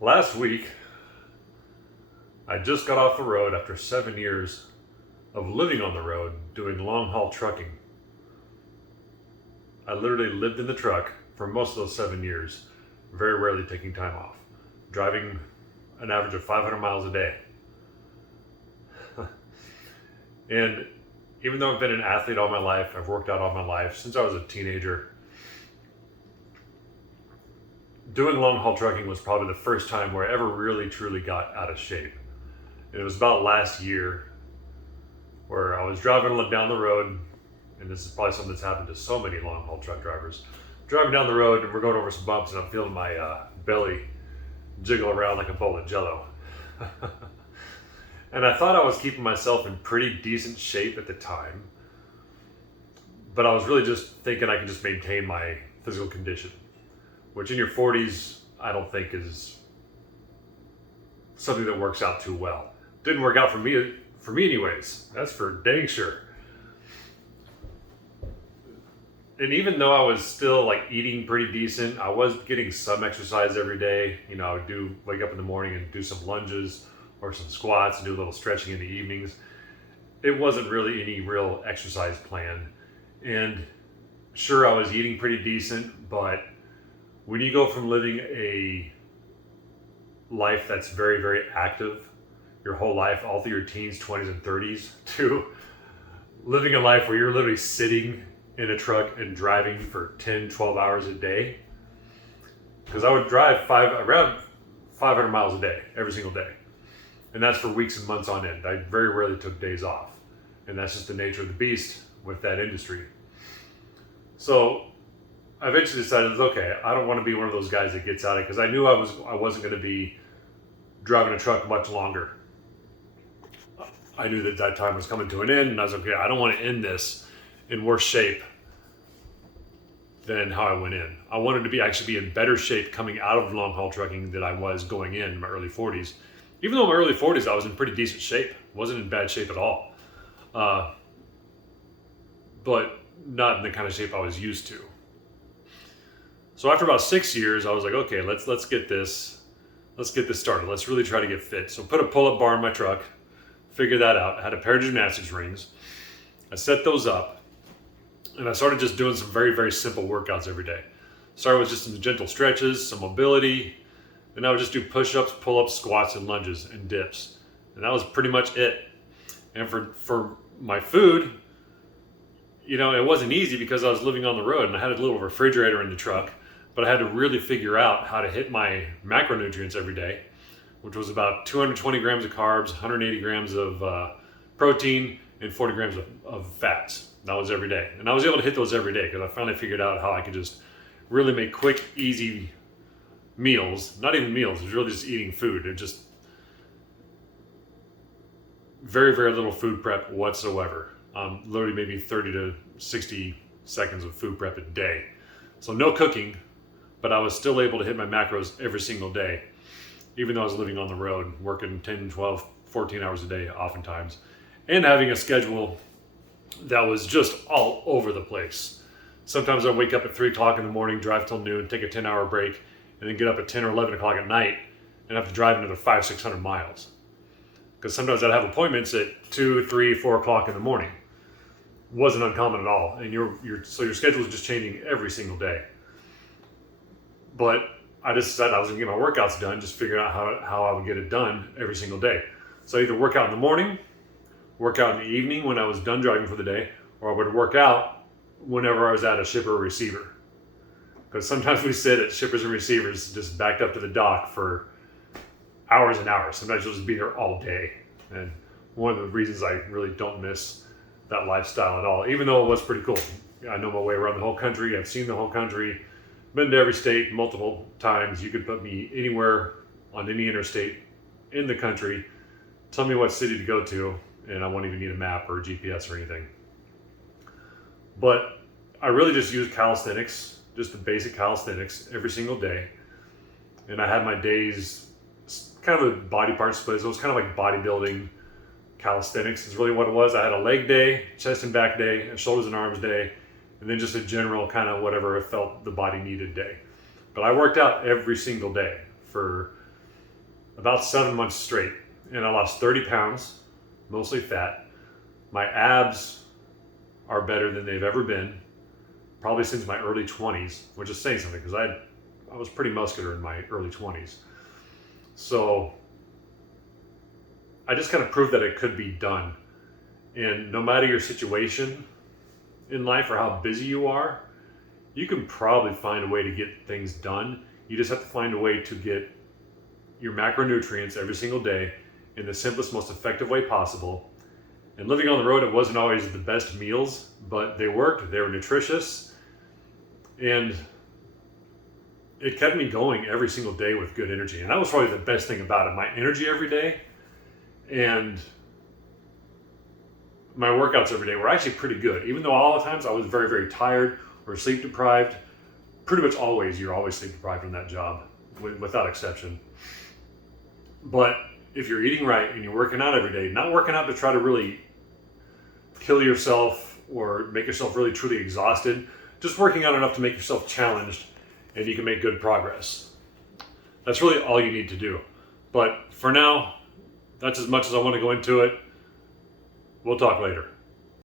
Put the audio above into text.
Last week, I just got off the road after 7 years of living on the road doing long haul trucking. I literally lived in the truck for most of those 7 years, very rarely taking time off, driving an average of 500 miles a day. And even though I've been an athlete all my life, I've worked out all my life since I was a teenager, doing long haul trucking was probably the first time where I ever really truly got out of shape. And it was about last year where I was driving down the road, and this is probably something that's happened to so many long haul truck drivers. Driving down the road and we're going over some bumps, and I'm feeling my belly jiggle around like a bowl of jello. And I thought I was keeping myself in pretty decent shape at the time, but I was really just thinking I could just maintain my physical condition, which in your 40s, I don't think is something that works out too well. Didn't work out for me anyways. That's for dang sure. And even though I was still like eating pretty decent, I was getting some exercise every day. You know, I would wake up in the morning and do some lunges or some squats and do a little stretching in the evenings. It wasn't really any real exercise plan. And sure, I was eating pretty decent, but when you go from living a life that's very, very active your whole life, all through your teens, 20s, and 30s, to living a life where you're literally sitting in a truck and driving for 10, 12 hours a day, because I would drive around 500 miles a day, every single day. And that's for weeks and months on end. I very rarely took days off. And that's just the nature of the beast with that industry. So I eventually decided, okay, I don't want to be one of those guys that gets out of it, because I knew I wasn't going to be driving a truck much longer. I knew that time was coming to an end, and I was okay, I don't want to end this in worse shape than how I went in. I wanted to actually be in better shape coming out of long haul trucking than I was going in my early 40s. Even though in my early 40s I was in pretty decent shape, wasn't in bad shape at all, but not in the kind of shape I was used to. So after about 6 years, I was like, okay, let's get this started. Let's really try to get fit. So put a pull-up bar in my truck, figured that out. I had a pair of gymnastics rings. I set those up, and I started just doing some very, very simple workouts every day. Started with just some gentle stretches, some mobility, and I would just do push-ups, pull-ups, squats, and lunges and dips. And that was pretty much it. And for my food, you know, it wasn't easy because I was living on the road and I had a little refrigerator in the truck, but I had to really figure out how to hit my macronutrients every day, which was about 220 grams of carbs, 180 grams of protein, and 40 grams of fats. That was every day. And I was able to hit those every day because I finally figured out how I could just really make quick, easy meals. Not even meals, it was really just eating food. It just very, very little food prep whatsoever. Literally maybe 30 to 60 seconds of food prep a day. So no cooking, but I was still able to hit my macros every single day, even though I was living on the road, working 10, 12, 14 hours a day oftentimes, and having a schedule that was just all over the place. Sometimes I'd wake up at 3 o'clock in the morning, drive till noon, take a 10-hour break, and then get up at 10 or 11 o'clock at night and have to drive another 500-600 miles. Because sometimes I'd have appointments at 2, 3, 4 o'clock in the morning. Wasn't uncommon at all. And so your schedule was just changing every single day. But I just decided I was gonna get my workouts done, just figuring out how I would get it done every single day. So I either work out in the morning, work out in the evening when I was done driving for the day, or I would work out whenever I was at a shipper or receiver. Because sometimes we sit at shippers and receivers just backed up to the dock for hours and hours. Sometimes you'll just be there all day. And one of the reasons I really don't miss that lifestyle at all, even though it was pretty cool. I know my way around the whole country. I've seen the whole country, been to every state multiple times. You could put me anywhere on any interstate in the country, tell me what city to go to, and I won't even need a map or a GPS or anything. But I really just used calisthenics, just the basic calisthenics every single day. And I had my days kind of a body part split. So it was kind of like bodybuilding calisthenics is really what it was. I had a leg day, chest and back day, a shoulders and arms day, and then just a general kind of whatever I felt the body needed day. But I worked out every single day for about 7 months straight, and I lost 30 pounds, mostly fat. My abs are better than they've ever been, probably since my early 20s, which is saying something because I was pretty muscular in my early 20s. So I just kind of proved that it could be done. And no matter your situation in life or how busy you are, you can probably find a way to get things done. You just have to find a way to get your macronutrients every single day in the simplest, most effective way possible. And living on the road, it wasn't always the best meals, but they worked, they were nutritious, and it kept me going every single day with good energy. And that was probably the best thing about it, my energy every day and my workouts every day were actually pretty good. Even though all the times I was very, very tired or sleep deprived, pretty much always, you're always sleep deprived on that job, without exception. But if you're eating right and you're working out every day, not working out to try to really kill yourself or make yourself really truly exhausted, just working out enough to make yourself challenged, and you can make good progress. That's really all you need to do. But for now, that's as much as I want to go into it. We'll talk later.